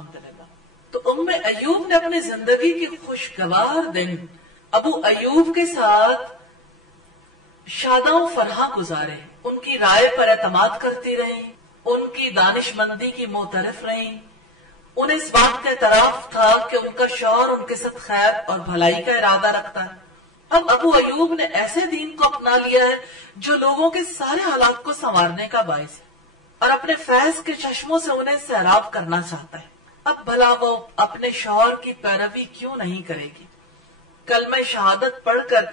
الحمدللہ. تو ایوب نے اپنی زندگی کے خوشگوار دن ابو ایوب کے ساتھ شاداں و فرحاں گزارے. ان کی رائے پر اعتماد کرتی رہیں، ان کی دانش مندی کی معترف رہیں. انہیں اس بات کا اعتراف تھا کہ ان کا شوہر ان کے ساتھ خیر اور بھلائی کا ارادہ رکھتا ہے. اب ابو ایوب نے ایسے دین کو اپنا لیا ہے جو لوگوں کے سارے حالات کو سنوارنے کا باعث ہے اور اپنے فیض کے چشموں سے انہیں سیراب کرنا چاہتا ہے. اب بھلا وہ اپنے شوہر کی پیروی کیوں نہیں کرے گی؟ کلمہ شہادت پڑھ کر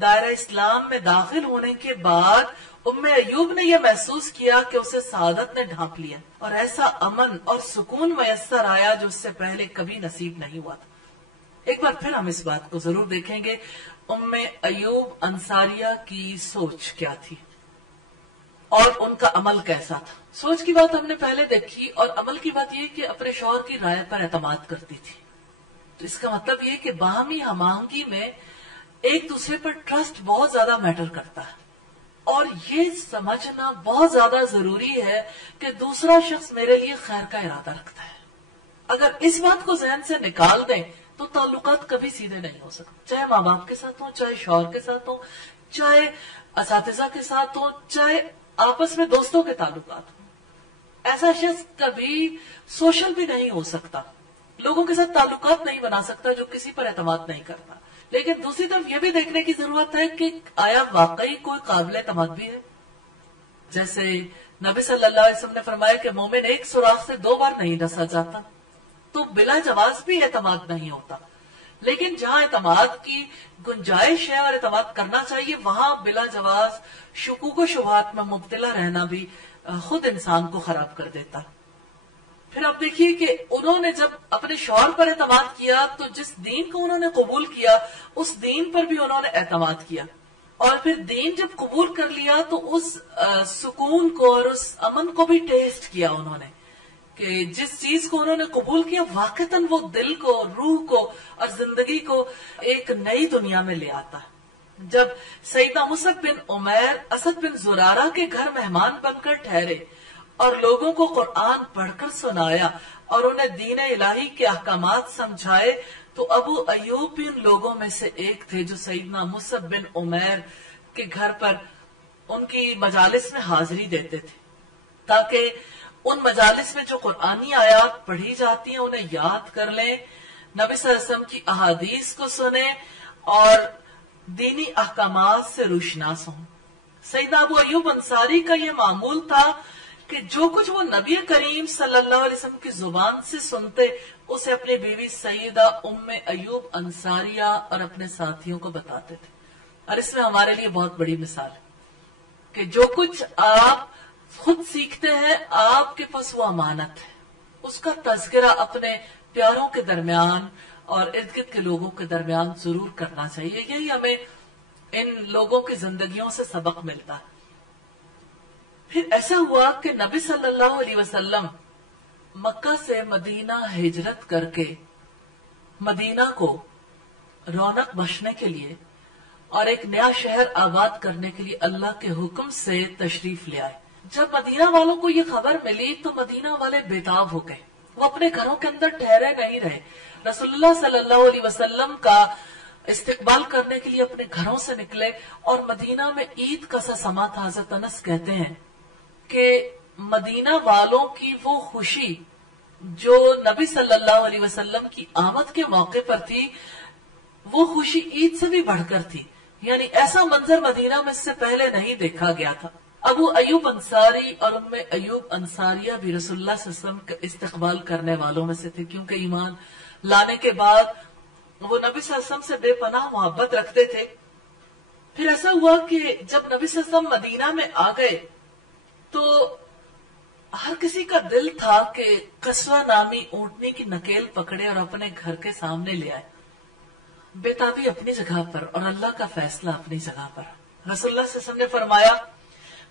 دائرہ اسلام میں داخل ہونے کے بعد ایوب نے یہ محسوس کیا کہ اسے سعادت نے ڈھانپ لیا اور ایسا امن اور سکون میسر آیا جو اس سے پہلے کبھی نصیب نہیں ہوا تھا. ایک بار پھر ہم اس بات کو ضرور دیکھیں گے ایوب انصاریہ کی سوچ کیا تھی اور ان کا عمل کیسا تھا. سوچ کی بات ہم نے پہلے دیکھی اور عمل کی بات یہ کہ اپنے شوہر کی رائے پر اعتماد کرتی تھی. تو اس کا مطلب یہ کہ باہمی ہم آہنگی میں ایک دوسرے پر ٹرسٹ بہت زیادہ میٹر کرتا ہے اور یہ سمجھنا بہت زیادہ ضروری ہے کہ دوسرا شخص میرے لیے خیر کا ارادہ رکھتا ہے. اگر اس بات کو ذہن سے نکال دیں تو تعلقات کبھی سیدھے نہیں ہو سکتے، چاہے ماں باپ کے ساتھ ہوں، چاہے شوہر کے ساتھ ہوں، چاہے اساتذہ کے ساتھ ہوں، چاہے آپس میں دوستوں کے تعلقات ہوں. ایسا شخص کبھی سوشل بھی نہیں ہو سکتا، لوگوں کے ساتھ تعلقات نہیں بنا سکتا جو کسی پر اعتماد نہیں کرتا. لیکن دوسری طرف یہ بھی دیکھنے کی ضرورت ہے کہ آیا واقعی کوئی قابل اعتماد بھی ہے. جیسے نبی صلی اللہ علیہ وسلم نے فرمایا کہ مومن ایک سوراخ سے 2 بار نہیں ڈسا جاتا، تو بلا جواز بھی اعتماد نہیں ہوتا. لیکن جہاں اعتماد کی گنجائش ہے اور اعتماد کرنا چاہیے وہاں بلا جواز شکوک و شبہات میں مبتلا رہنا بھی خود انسان کو خراب کر دیتا. پھر آپ دیکھیے کہ انہوں نے جب اپنے شوہر پر اعتماد کیا تو جس دین کو انہوں نے قبول کیا اس دین پر بھی انہوں نے اعتماد کیا، اور پھر دین جب قبول کر لیا تو اس سکون کو اور اس امن کو بھی ٹیسٹ کیا انہوں نے کہ جس چیز کو انہوں نے قبول کیا واقعتاً وہ دل کو، روح کو اور زندگی کو ایک نئی دنیا میں لے آتا ہے. جب سیدنا مصعب بن عمیر اسد بن زرارہ کے گھر مہمان بن کر ٹھہرے اور لوگوں کو قرآن پڑھ کر سنایا اور انہیں دین الہی کے احکامات سمجھائے تو ابو ایوب بھی ان لوگوں میں سے ایک تھے جو سیدنا مصعب بن عمیر کے گھر پر ان کی مجالس میں حاضری دیتے تھے تاکہ ان مجالس میں جو قرآنی آیات پڑھی جاتی ہیں انہیں یاد کر لیں، نبی صلی اللہ علیہ وسلم کی احادیث کو سنیں اور دینی احکامات سے روشناس ہوں. سیدنا ابو ایوب انصاری کا یہ معمول تھا کہ جو کچھ وہ نبی کریم صلی اللہ علیہ وسلم کی زبان سے سنتے اسے اپنی بیوی سیدہ ایوب انصاریہ اور اپنے ساتھیوں کو بتاتے تھے. اور اس میں ہمارے لیے بہت بڑی مثال ہے کہ جو کچھ آپ خود سیکھتے ہیں آپ کے پاس وہ امانت ہے، اس کا تذکرہ اپنے پیاروں کے درمیان اور ارد گرد کے لوگوں کے درمیان ضرور کرنا چاہیے. یہی ہمیں ان لوگوں کی زندگیوں سے سبق ملتا ہے. پھر ایسا ہوا کہ نبی صلی اللہ علیہ وسلم مکہ سے مدینہ ہجرت کر کے مدینہ کو رونق بخشنے کے لیے اور ایک نیا شہر آباد کرنے کے لیے اللہ کے حکم سے تشریف لے آئے. جب مدینہ والوں کو یہ خبر ملی تو مدینہ والے بےتاب ہو گئے، وہ اپنے گھروں کے اندر ٹھہرے نہیں رہے. رسول اللہ صلی اللہ علیہ وسلم کا استقبال کرنے کے لیے اپنے گھروں سے نکلے اور مدینہ میں عید کا سا سما تھا. حضرت انس کہتے ہیں کہ مدینہ والوں کی وہ خوشی جو نبی صلی اللہ علیہ وسلم کی آمد کے موقع پر تھی وہ خوشی عید سے بھی بڑھ کر تھی. یعنی ایسا منظر مدینہ میں اس سے پہلے نہیں دیکھا گیا تھا. ابو ایوب انصاری اور ایوب انصاریہ بھی رسول اللہ صلی اللہ علیہ وسلم کا استقبال کرنے والوں میں سے تھے کیونکہ ایمان لانے کے بعد وہ نبی صلی اللہ علیہ وسلم سے بے پناہ محبت رکھتے تھے. پھر ایسا ہوا کہ جب نبی صلی اللہ علیہ وسلم مدینہ میں آ گئے تو ہر کسی کا دل تھا کہ قصوہ نامی اونٹنی کی نکیل پکڑے اور اپنے گھر کے سامنے لے آئے. بےتابی اپنی جگہ پر اور اللہ کا فیصلہ اپنی جگہ پر. رسول اللہ صلی اللہ علیہ وسلم نے فرمایا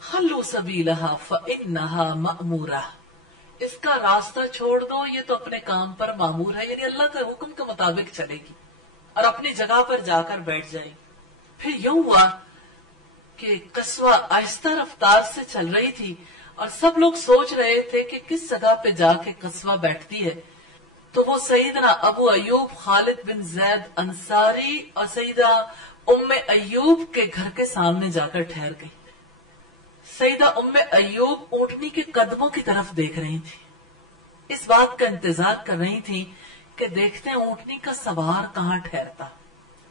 خلو سبیلہا فانہا مأمورہ، اس کا راستہ چھوڑ دو، یہ تو اپنے کام پر مامور ہے، یعنی اللہ کے حکم کے مطابق چلے گی اور اپنی جگہ پر جا کر بیٹھ جائے. پھر یوں ہوا کہ قصوہ آہستہ رفتار سے چل رہی تھی اور سب لوگ سوچ رہے تھے کہ کس جگہ پہ جا کے قصوہ بیٹھتی ہے. تو وہ سیدنا ابو ایوب خالد بن زید انصاری اور سیدہ ام ایوب کے گھر کے سامنے جا کر ٹھہر گئی. سیدہ ام ایوب اونٹنی کے قدموں کی طرف دیکھ رہی تھی. اس بات کا انتظار کر رہی تھی کہ دیکھتے ہیں اونٹنی کا سوار کہاں ٹھہرتا.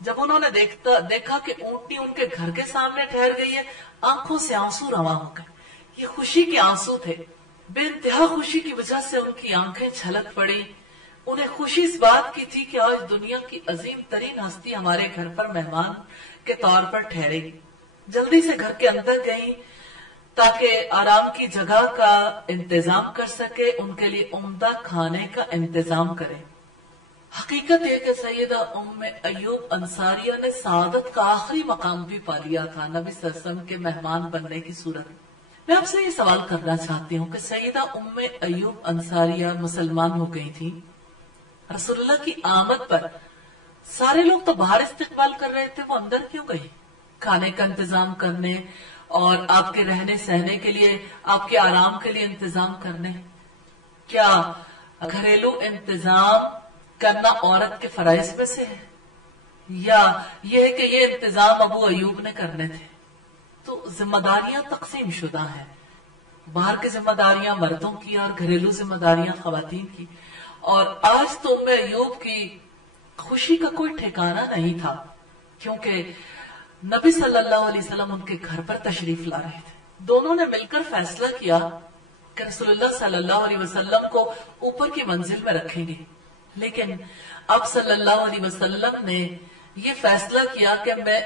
جب انہوں نے دیکھا کہ اونٹنی ان کے گھر کے سامنے ٹھہر گئی ہے، آنکھوں سے آنسو رواں ہو گئے. یہ خوشی کے آنسو تھے. بے انتہا خوشی کی وجہ سے ان کی آنکھیں چھلک پڑی. انہیں خوشی اس بات کی تھی کہ آج دنیا کی عظیم ترین ہستی ہمارے گھر پر مہمان کے طور پر ٹھہرے گی. جلدی سے گھر کے اندر گئیں تاکہ آرام کی جگہ کا انتظام کر سکے، ان کے لیے عمدہ کھانے کا انتظام کرے. حقیقت یہ کہ سیدہ ام ایوب انصاریہ نے سعادت کا آخری مقام بھی پا لیا تھا نبی صلی اللہ علیہ وسلم کے مہمان بننے کی صورت. میں آپ سے یہ سوال کرنا چاہتی ہوں کہ سیدہ ام ایوب انصاریہ مسلمان ہو گئی تھی. رسول اللہ کی آمد پر سارے لوگ تو باہر استقبال کر رہے تھے، وہ اندر کیوں گئی؟ کھانے کا انتظام کرنے اور آپ کے رہنے سہنے کے لیے، آپ کے آرام کے لیے انتظام کرنے. کیا گھریلو انتظام کرنا عورت کے فرائض میں سے ہے، یا یہ ہے کہ یہ انتظام ابو ایوب نے کرنے تھے؟ تو ذمہ داریاں تقسیم شدہ ہیں. باہر کی ذمہ داریاں مردوں کی اور گھریلو ذمہ داریاں خواتین کی. اور آج تو ام ایوب کی خوشی کا کوئی ٹھکانہ نہیں تھا، کیونکہ نبی صلی اللہ علیہ وسلم ان کے گھر پر تشریف لا رہے تھے. دونوں نے مل کر فیصلہ کیا کہ رسول اللہ صلی اللہ علیہ وسلم کو اوپر کی منزل میں رکھیں گے. لیکن اب صلی اللہ علیہ وسلم نے یہ فیصلہ کیا کہ میں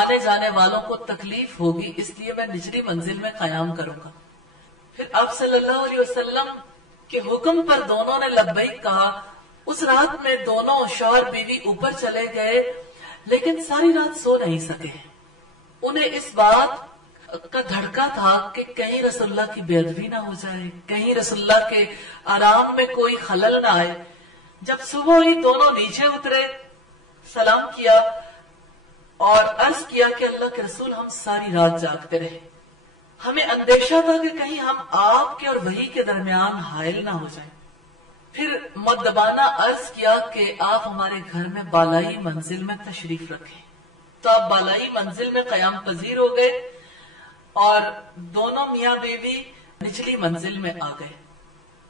آنے جانے والوں کو تکلیف ہوگی، اس لیے میں نچلی منزل میں قیام کروں گا. پھر آپ صلی اللہ علیہ وسلم کے حکم پر دونوں نے لبیک کہا. اس رات میں دونوں شوہر بیوی اوپر چلے گئے، لیکن ساری رات سو نہیں سکے. انہیں اس بات کا دھڑکا تھا کہ کہیں رسول اللہ کی بے ادبی نہ ہو جائے، کہیں رسول اللہ کے آرام میں کوئی خلل نہ آئے. جب صبح ہوئی دونوں نیچے اترے، سلام کیا اور عرض کیا کہ اللہ کے رسول ہم ساری رات جاگتے رہے، ہمیں اندیشہ تھا کہ کہیں ہم آپ کے اور وحی کے درمیان حائل نہ ہو جائیں. پھر مؤدبانہ عرض کیا کہ آپ ہمارے گھر میں بالائی منزل میں تشریف رکھیں. تو آپ بالائی منزل میں قیام پذیر ہو گئے اور دونوں میاں بیوی نچلی منزل میں آ گئے.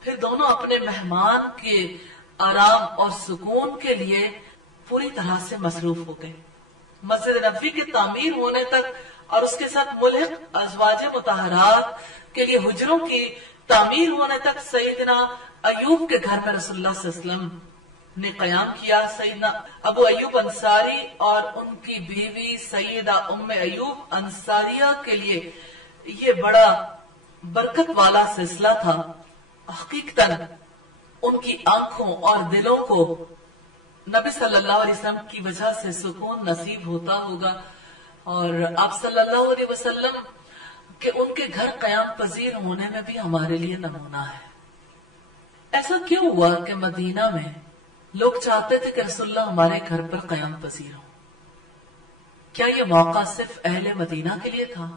پھر دونوں اپنے مہمان کے آرام اور سکون کے لیے پوری طرح سے مصروف ہو گئے. مسجد نبوی کی تعمیر ہونے تک اور اس کے ساتھ ملحق ازواج مطہرات کے لیے حجروں کی تعمیر ہونے تک سیدنا ایوب کے گھر میں رسول اللہ صلی اللہ علیہ وسلم نے قیام کیا. سیدنا ابو ایوب انصاری اور ان کی بیوی سیدہ ام ایوب انصاریہ کے لیے یہ بڑا برکت والا سلسلہ تھا. حقیقتاً ان کی آنکھوں اور دلوں کو نبی صلی اللہ علیہ وسلم کی وجہ سے سکون نصیب ہوتا ہوگا، اور آپ صلی اللہ علیہ وسلم کہ ان کے گھر قیام پذیر ہونے میں بھی ہمارے لیے نمونہ ہے. ایسا کیوں ہوا کہ مدینہ میں لوگ چاہتے تھے کہ رسول اللہ ہمارے گھر پر قیام پذیر ہوں؟ کیا یہ موقع صرف اہل مدینہ کے لیے تھا؟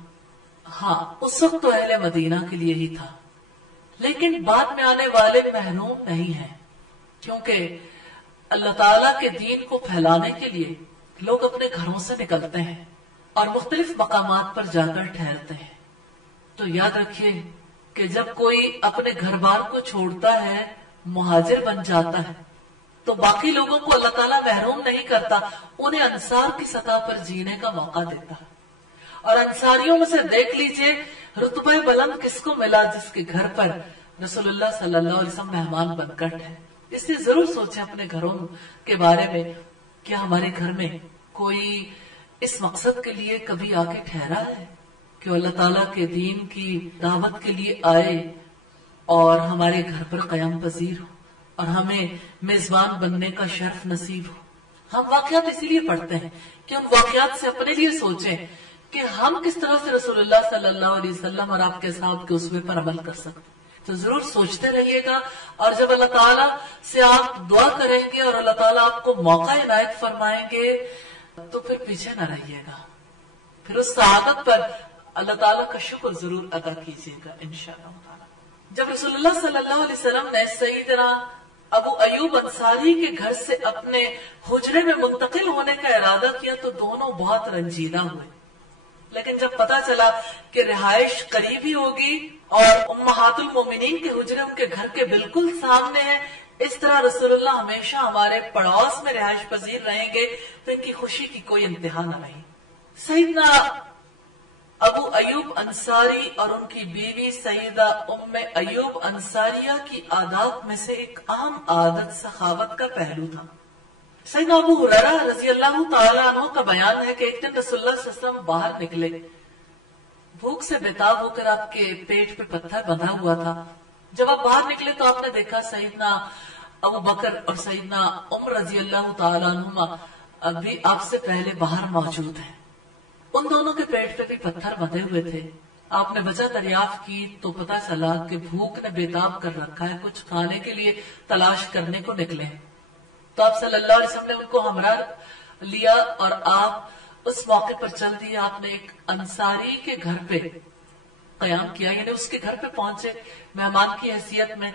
ہاں، اس وقت تو اہل مدینہ کے لیے ہی تھا، لیکن بعد میں آنے والے محروم نہیں ہیں، کیونکہ اللہ تعالیٰ کے دین کو پھیلانے کے لیے لوگ اپنے گھروں سے نکلتے ہیں اور مختلف مقامات پر جا کر ٹھہرتے ہیں. تو یاد رکھیے کہ جب کوئی اپنے گھر بار کو چھوڑتا ہے، مہاجر بن جاتا ہے، تو باقی لوگوں کو اللہ تعالیٰ محروم نہیں کرتا، انہیں انصار کی سطح پر جینے کا موقع دیتا. اور انصاریوں میں سے دیکھ لیجئے رتبہ بلند کس کو ملا، جس کے گھر پر رسول اللہ صلی اللہ علیہ وسلم مہمان بن کر ٹھہرے. اس لیے ضرور سوچیں اپنے گھروں کے بارے میں، کیا ہمارے گھر میں کوئی اس مقصد کے لیے کبھی آ کے ٹھہرا ہے کہ اللہ تعالیٰ کے دین کی دعوت کے لیے آئے اور ہمارے گھر پر قیام پذیر ہو اور ہمیں میزبان بننے کا شرف نصیب ہو. ہم واقعات اسی لیے پڑھتے ہیں کہ ان واقعات سے اپنے لیے سوچیں کہ ہم کس طرح سے رسول اللہ صلی اللہ علیہ وسلم اور آپ کے صحابہ کے اسوے پر عمل کر سکتے. تو ضرور سوچتے رہیے گا، اور جب اللہ تعالیٰ سے آپ دعا کریں گے اور اللہ تعالیٰ آپ کو موقع عنایت فرمائیں گے تو پھر پیچھے نہ رہیے گا، پھر اس سعادت پر اللہ تعالیٰ کا شکر ضرور ادا کیجیے گا انشاءاللہ تعالیٰ. جب رسول اللہ صلی اللہ علیہ وسلم نے سیدنا ابو ایوب انصاری کے گھر سے اپنے حجرے میں منتقل ہونے کا ارادہ کیا تو دونوں بہت رنجیدہ ہوئے، لیکن جب پتا چلا کہ رہائش قریب ہی ہوگی اور امہات المومنین کے حجرے ان کے گھر کے بالکل سامنے ہیں، اس طرح رسول اللہ ہمیشہ ہمارے پڑوس میں رہائش پذیر رہیں گے، تو ان کی خوشی کی کوئی انتہا نہ رہی۔ سیدنا ابو ایوب انصاری اور ان کی بیوی سیدہ ام ایوب انصاریہ کی عادات میں سے ایک اہم عادت سخاوت کا پہلو تھا۔ سیدنا ابو ہریرہ رضی اللہ تعالیٰ عنہ کا بیان ہے کہ ایک دن رسول اللہ صلی اللہ علیہ وسلم باہر نکلے، بھوک سے بیتاب ہو کر آپ کے پیٹ پہ پتھر بندھا ہوا تھا۔ جب آپ باہر نکلے تو آپ نے دیکھا سیدنا ابو بکر اور سیدنا عمر رضی اللہ تعالیٰ عنہما ابھی آپ سے پہلے باہر موجود ہیں، ان دونوں کے پیٹ پہ بھی پتھر بندھے ہوئے تھے۔ آپ نے وجہ دریافت کی تو پتا چلا کہ بھوک نے بیتاب کر رکھا ہے، کچھ کھانے کے لیے تلاش کرنے کو نکلے۔ تو آپ صلی اللہ علیہ وسلم نے ان کو ہمراہ لیا اور آپ اس موقع پر چل دیے۔ آپ نے ایک انصاری کے گھر پہ قیام کیا، یعنی اس کے گھر پہ پہنچے مہمان کی حیثیت میں۔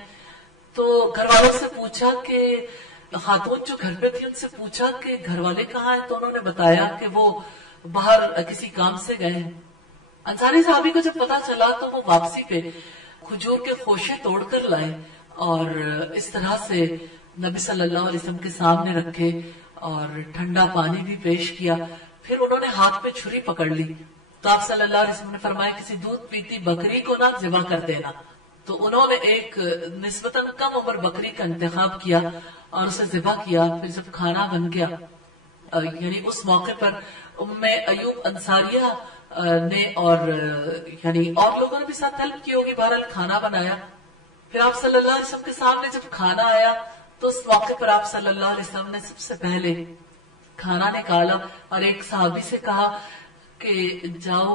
تو گھر والوں سے پوچھا کہ خاتون جو گھر پہ تھی ان سے پوچھا کہ گھر والے کہاں ہیں، تو انہوں نے بتایا کہ وہ باہر کسی کام سے گئے ہیں۔ انصاری صحابی کو جب پتا چلا تو وہ واپسی پہ کھجور کے خوشے توڑ کر لائے اور اس طرح سے نبی صلی اللہ علیہ وسلم کے سامنے رکھے اور ٹھنڈا پانی بھی پیش کیا۔ پھر انہوں نے ہاتھ پہ چھری پکڑ لی تو آپ صلی اللہ علیہ وسلم نے فرمایا کسی دودھ پیتی بکری کو نہ ذبح کر دینا۔ تو انہوں نے ایک نسبتاً کم عمر بکری کا انتخاب کیا اور اسے ذبح کیا۔ پھر جب کھانا بن گیا، یعنی اس موقع پر ام ایوب انصاریہ نے اور لوگوں نے بھی ساتھ ہیلپ کی ہوگی، بہرحال کھانا بنایا۔ پھر آپ صلی اللہ علیہ وسلم کے سامنے جب کھانا آیا تو اس موقع پر آپ صلی اللہ علیہ وسلم نے سب سے پہلے کھانا نکالا اور ایک صحابی سے کہا کہ جاؤ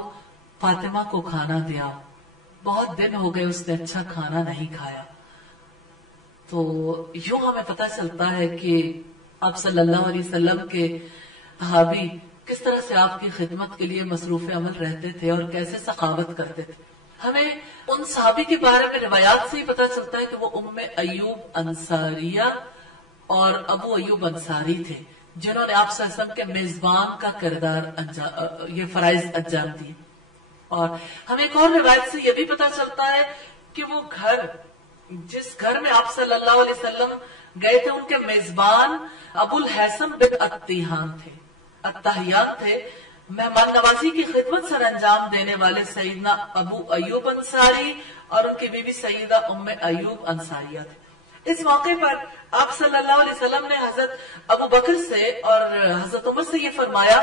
فاطمہ کو کھانا دیا، بہت دن ہو گئے اس نے اچھا کھانا نہیں کھایا۔ تو یوں ہمیں پتہ چلتا ہے کہ آپ صلی اللہ علیہ وسلم کے صحابی کس طرح سے آپ کی خدمت کے لیے مصروف عمل رہتے تھے اور کیسے سخاوت کرتے تھے۔ ہمیں ان صحابی کے بارے میں روایات سے ہی پتہ چلتا ہے کہ وہ ام ایوب انصاریہ اور ابو ایوب انصاری تھے، جنہوں نے آپ صلی اللہ علیہ وسلم کے میزبان کا کردار یہ فرائض انجام دیے۔ اور ہمیں ایک اور روایت سے یہ بھی پتہ چلتا ہے کہ وہ گھر جس گھر میں آپ صلی اللہ علیہ وسلم گئے تھے ان کے میزبان ابو الحسن بن التیہان تھے۔ مہمان نوازی کی خدمت سر انجام دینے والے سیدنا ابو ایوب انصاری اور ان کی بیوی سیدہ ام ایوب انصاریہ تھے۔ اس موقع پر آپ صلی اللہ علیہ وسلم نے حضرت ابو بکر سے اور حضرت عمر سے یہ فرمایا،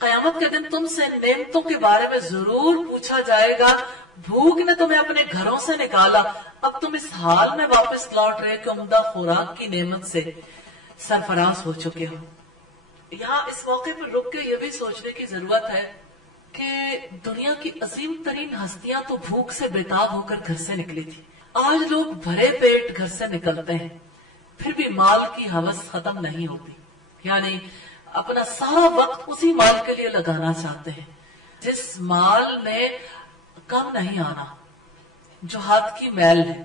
قیامت کے دن تم سے نعمتوں کے بارے میں ضرور پوچھا جائے گا، بھوک نے تمہیں اپنے گھروں سے نکالا، اب تم اس حال میں واپس لوٹ رہے کہ عمدہ خوراک کی نعمت سے سرفراز ہو چکے ہو۔ یہاں اس موقع پر رک کے یہ بھی سوچنے کی ضرورت ہے کہ دنیا کی عظیم ترین ہستیاں تو بھوک سے بیتاب ہو کر گھر سے نکلی تھی، آج لوگ بھرے پیٹ گھر سے نکلتے ہیں پھر بھی مال کی ہوس ختم نہیں ہوتی، یعنی اپنا سارا وقت اسی مال کے لیے لگانا چاہتے ہیں جس مال نے کم نہیں آنا، جو ہاتھ کی میل ہے۔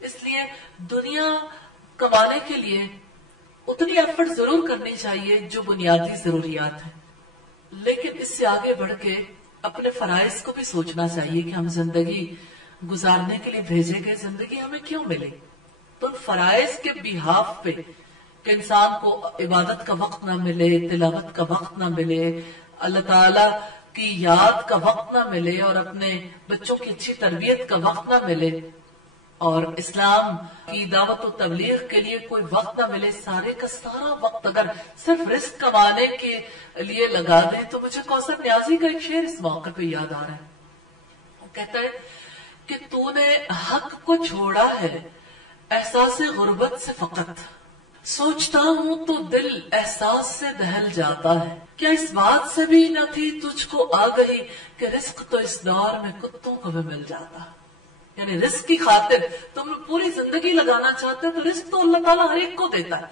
اس لیے دنیا کمانے کے لیے اتنی ایفرٹ ضرور کرنی چاہیے جو بنیادی ضروریات ہیں، لیکن اس سے آگے بڑھ کے اپنے فرائض کو بھی سوچنا چاہیے کہ ہم زندگی گزارنے کے لیے بھیجے گئے، زندگی ہمیں کیوں ملے۔ تو ان فرائض کے بیہاف پہ کہ انسان کو عبادت کا وقت نہ ملے، تلاوت کا وقت نہ ملے، اللہ تعالی کی یاد کا وقت نہ ملے اور اپنے بچوں کی اچھی تربیت کا وقت نہ ملے اور اسلام کی دعوت و تبلیغ کے لیے کوئی وقت نہ ملے، سارے کا سارا وقت اگر صرف رزق کمانے کے لیے لگا دیں تو مجھے کوثر نیازی کا ایک شعر اس موقع پہ یاد آ رہا ہے۔ وہ کہتا ہے کہ تو نے حق کو چھوڑا ہے احساس غربت سے فقط، سوچتا ہوں تو دل احساس سے دہل جاتا ہے، کیا اس بات سے بھی نہ تھی تجھ کو آگہی کہ رزق تو اس دور میں کتوں کو بھی مل جاتا ہے۔ یعنی رزق کی خاطر تم پوری زندگی لگانا چاہتے تو رزق تو اللہ تعالیٰ ہر ایک کو دیتا ہے،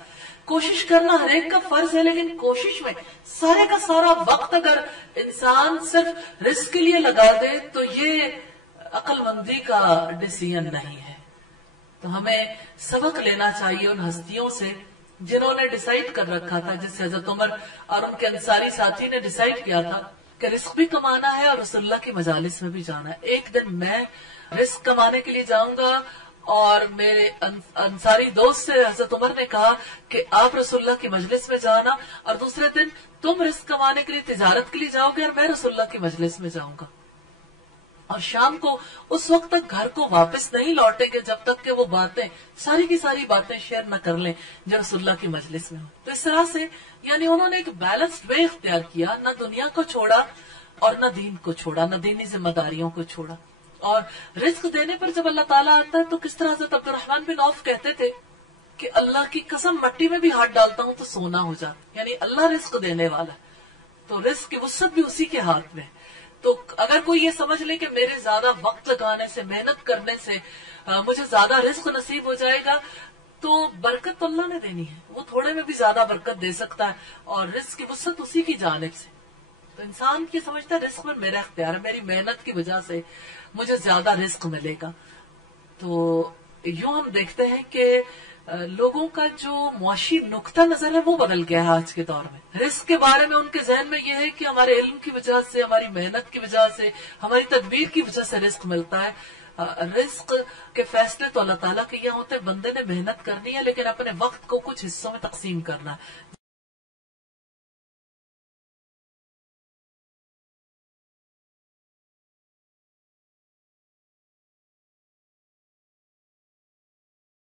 کوشش کرنا ہر ایک کا فرض ہے، لیکن کوشش میں سارے کا سارا وقت اگر انسان صرف رزق کے لیے لگا دے تو یہ عقل مندی کا ڈیسیژن نہیں ہے۔ تو ہمیں سبق لینا چاہیے ان ہستیوں سے جنہوں نے ڈیسائیڈ کر رکھا تھا، جس سے حضرت عمر اور ان کے انصاری ساتھی نے ڈیسائیڈ کیا تھا کہ رزق بھی کمانا ہے اور رسول اللہ کی مجالس میں بھی جانا ہے. ایک دن میں رزق کمانے کے لیے جاؤں گا، اور میرے انصاری دوست سے حضرت عمر نے کہا کہ آپ رسول اللہ کی مجلس میں جانا، اور دوسرے دن تم رزق کمانے کے لیے تجارت کے لیے جاؤ گے اور میں رسول اللہ کی مجلس میں جاؤں گا. اور شام کو اس وقت تک گھر کو واپس نہیں لوٹیں گے جب تک کہ وہ باتیں ساری کی ساری باتیں شیئر نہ کر لیں جو رسول اللہ کی مجلس میں ہو. تو اس طرح سے یعنی انہوں نے ایک بیلنسڈ وے اختیار کیا، نہ دنیا کو چھوڑا اور نہ دین کو چھوڑا، نہ دینی ذمہ داریوں کو چھوڑا. اور رزق دینے پر جب اللہ تعالیٰ آتا ہے تو کس طرح حضرت عبد الرحمن بن عوف کہتے تھے کہ اللہ کی قسم مٹی میں بھی ہاتھ ڈالتا ہوں تو سونا ہو جاتا، یعنی اللہ رزق دینے والا ہے تو رزق کی وسعت بھی اسی کے ہاتھ میں. تو اگر کوئی یہ سمجھ لے کہ میرے زیادہ وقت لگانے سے، محنت کرنے سے مجھے زیادہ رزق نصیب ہو جائے گا، تو برکت تو اللہ نے دینی ہے، وہ تھوڑے میں بھی زیادہ برکت دے سکتا ہے، اور رزق کی وسعت اسی کی جانب سے. تو انسان کی سمجھتا ہے رزق میں میرا اختیار ہے، میری محنت کی وجہ سے مجھے زیادہ رزق ملے گا. تو یوں ہم دیکھتے ہیں کہ لوگوں کا جو معاشی نقطہ نظر ہے وہ بدل گیا ہے آج کے دور میں. رزق کے بارے میں ان کے ذہن میں یہ ہے کہ ہمارے علم کی وجہ سے، ہماری محنت کی وجہ سے، ہماری تدبیر کی وجہ سے رزق ملتا ہے. رزق کے فیصلے تو اللہ تعالیٰ کے یہاں ہوتے ہیں، بندے نے محنت کرنی ہے لیکن اپنے وقت کو کچھ حصوں میں تقسیم کرنا ہے.